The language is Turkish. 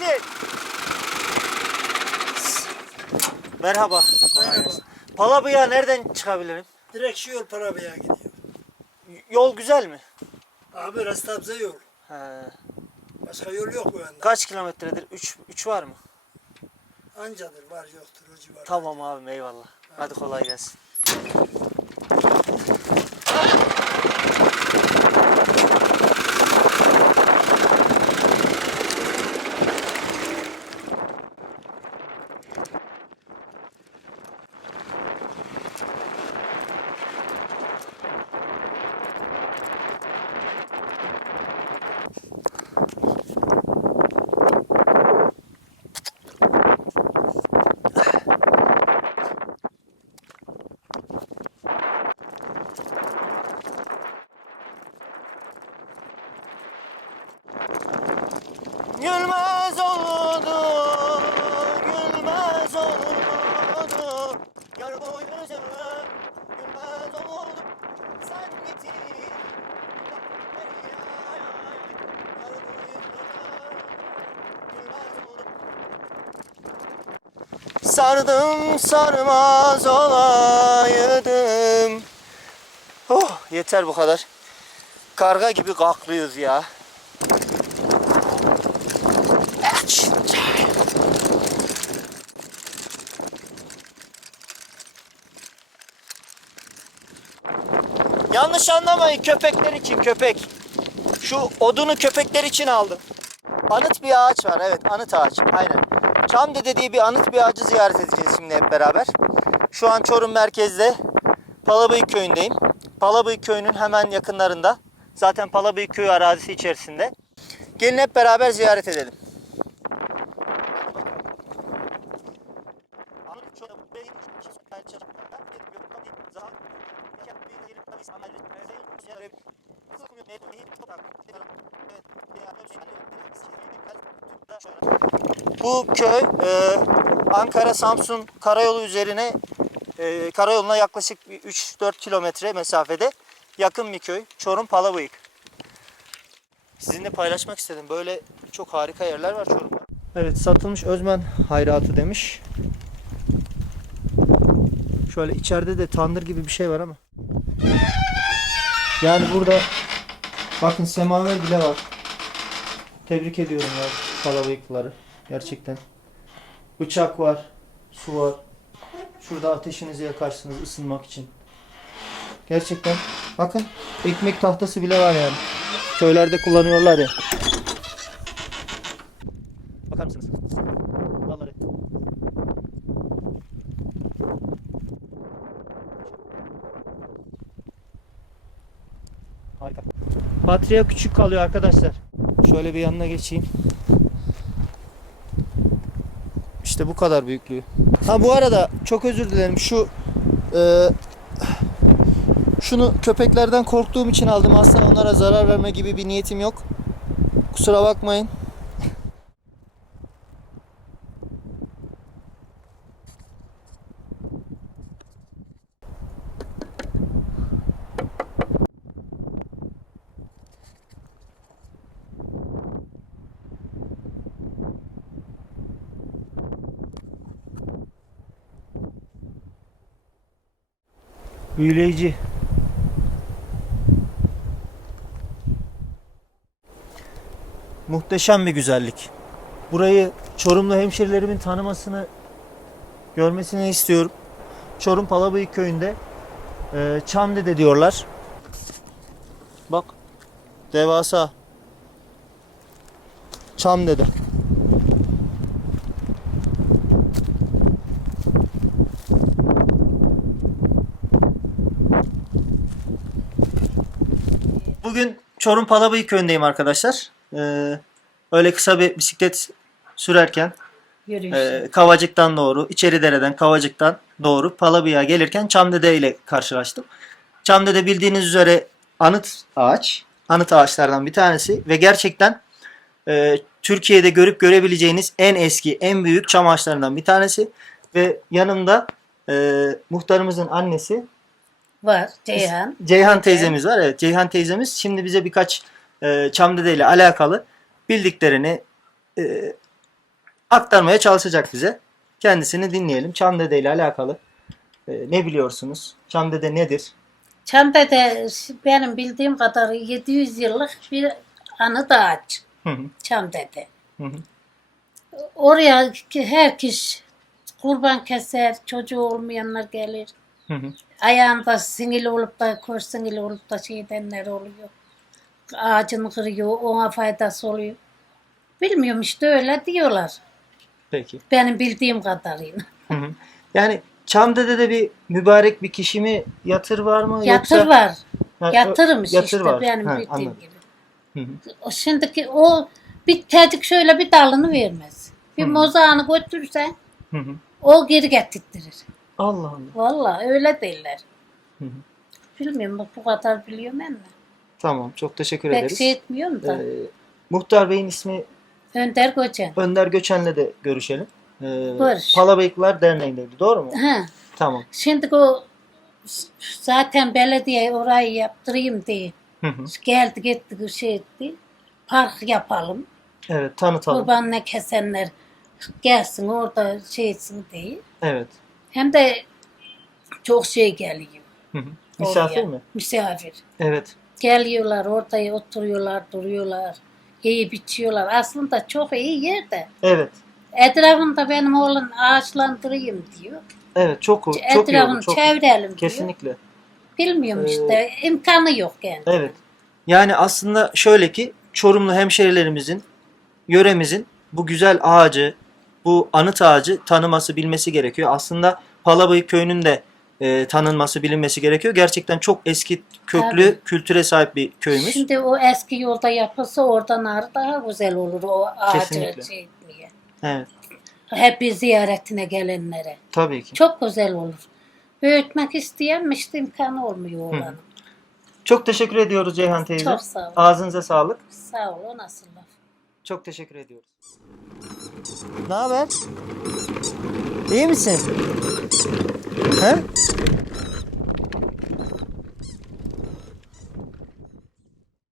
misin? Merhaba. Merhaba. Palabıya nereden çıkabilirim? Direkt şu yol Parabı'ya gidiyor. Yol güzel mi? Abi Rastabze yol. He. Başka yol yok bu yanda. Kaç kilometredir? 3 3 var mı? Ancadır var yoktur o civarda. Tamam abim eyvallah. Hadi kolay gelsin. Gülmez oldu, gülmez oldu. Yar bu yüzüm gülmez oldu. Sen oldu. Sardım sarmaz olaydım. Oh yeter bu kadar. Karga gibi kaklıyoruz ya. Yanlış anlamayın köpekler için köpek. Şu odunu köpekler için aldım. Anıt bir ağaç var evet anıt ağaç aynen. Çamdede diye bir anıt bir ağacı ziyaret edeceğiz şimdi hep beraber. Şu an Çorum merkezde Palabıyık köyündeyim. Palabıyık köyünün hemen yakınlarında. Zaten Palabıyık köyü arazisi içerisinde. Gelin hep beraber ziyaret edelim. Bu köy e, Ankara Samsun karayolu üzerine e, karayoluna yaklaşık bir 3-4 kilometre mesafede yakın bir köy. Çorum Palabıyık. Sizinle paylaşmak istedim. Böyle çok harika yerler var Çorum'da. Evet satılmış Özmen hayratı demiş. Şöyle içeride de tandır gibi bir şey var ama. Yani burada bakın semaver bile var. Tebrik ediyorum ya palabıyıkları. Gerçekten. Bıçak var. Su var. Şurada ateşinizi yakarsınız ısınmak için. Gerçekten. Bakın ekmek tahtası bile var yani. Köylerde kullanıyorlar ya. Bakar mısınız? Dalları. Batarya küçük kalıyor arkadaşlar. Şöyle bir yanına geçeyim. İşte bu kadar büyüklüğü. Ha bu arada çok özür dilerim. Şu e, şunu köpeklerden korktuğum için aldım. Aslında onlara zarar verme gibi bir niyetim yok. Kusura bakmayın. Büyüleyici. Muhteşem bir güzellik. Burayı Çorumlu hemşerilerimin tanımasını, görmesini istiyorum. Çorum Palabıyık köyünde e, Çamdede diyorlar. Bak. Devasa. Çamdede. Bugün Çorum Palabıyık köyündeyim arkadaşlar. Ee, öyle kısa bir bisiklet sürerken Yürüyüş. e, Kavacık'tan doğru, İçeridere'den Kavacık'tan doğru Palabıyık'a gelirken Çamdede ile karşılaştım. Çamdede bildiğiniz üzere anıt ağaç, anıt ağaçlardan bir tanesi ve gerçekten e, Türkiye'de görüp görebileceğiniz en eski, en büyük çam ağaçlarından bir tanesi ve yanımda e, muhtarımızın annesi Var Ceyhan. Ceyhan teyzemiz var. Evet Ceyhan teyzemiz şimdi bize birkaç e, Çamdede ile alakalı bildiklerini e, aktarmaya çalışacak bize. Kendisini dinleyelim. Çamdede ile alakalı e, ne biliyorsunuz? Çamdede nedir? Çamdede benim bildiğim kadar 700 yıllık bir anıt ağaç. Hı hı, Çamdede. hı hı. Oraya ki herkes kurban keser, çocuğu olmayanlar gelir. Hı hı. Ayağında sinil olup da, koş sinil olup da şey edenler oluyor. Ağacını kırıyor, ona faydası oluyor. Bilmiyorum işte öyle diyorlar. Peki. Benim bildiğim kadarıyla. Hı hı. Yani Çamdede'de bir mübarek bir kişi mi yatır var mı? Yatır Yoksa- var. Ha, Yatırmış yatır işte var. benim Ha, bildiğim anladım. gibi. Hı hı. Şimdiki o bir tecik şöyle bir dalını vermez. Bir Hı. mozağını götürürsen Hı hı. o geri getirtirir. Allah Allah. Vallahi öyle derler. Hı hı. Bilmiyorum bak bu kadar biliyorum ben de. Tamam çok teşekkür Pek ederiz. şey etmiyorum da. Ee, Muhtar Bey'in ismi Önder Göçen. Önder Göçen'le de görüşelim. Ee, Görüş. Palabıyıklar Derneği'ndeydi doğru mu? Ha. Tamam. Şimdi o zaten belediye orayı yaptırayım diye Hı hı. geldi gitti şey etti. Park yapalım. Evet tanıtalım. Kurbanla kesenler gelsin orada şey etsin diye. Evet. Hem de çok şey geliyor. Hı hı. Misafir oraya. mi? Misafir. Evet. Geliyorlar ortaya oturuyorlar duruyorlar. Yiyip içiyorlar. Aslında çok iyi yerde. Evet. Etrafında benim oğlum ağaçlandırayım diyor. Evet çok çok iyi Etrafını olur. Çok çevirelim diyor. Kesinlikle. Bilmiyorum Ee, işte. imkanı yok yani. Evet. Yani aslında şöyle ki Çorumlu hemşerilerimizin, yöremizin bu güzel ağacı, bu anıt ağacı tanıması, bilmesi gerekiyor. Aslında Palabıyık köyünün de e, tanınması, bilinmesi gerekiyor. Gerçekten çok eski köklü Tabii. kültüre sahip bir köyümüz. Şimdi o eski yolda yapılsa oradan ağrı daha güzel olur o ağacı Kesinlikle. şey etmeye. Evet. Hep bir ziyaretine gelenlere. Tabii ki. Çok güzel olur. Büyütmek isteyen işte imkanı olmuyor oğlanın. Çok teşekkür ediyoruz Ceyhan teyze. Çok sağ ol. Ağzınıza sağlık. Sağ ol o nasıl laf. Çok teşekkür ediyoruz. Ne haber? İyi misin? He?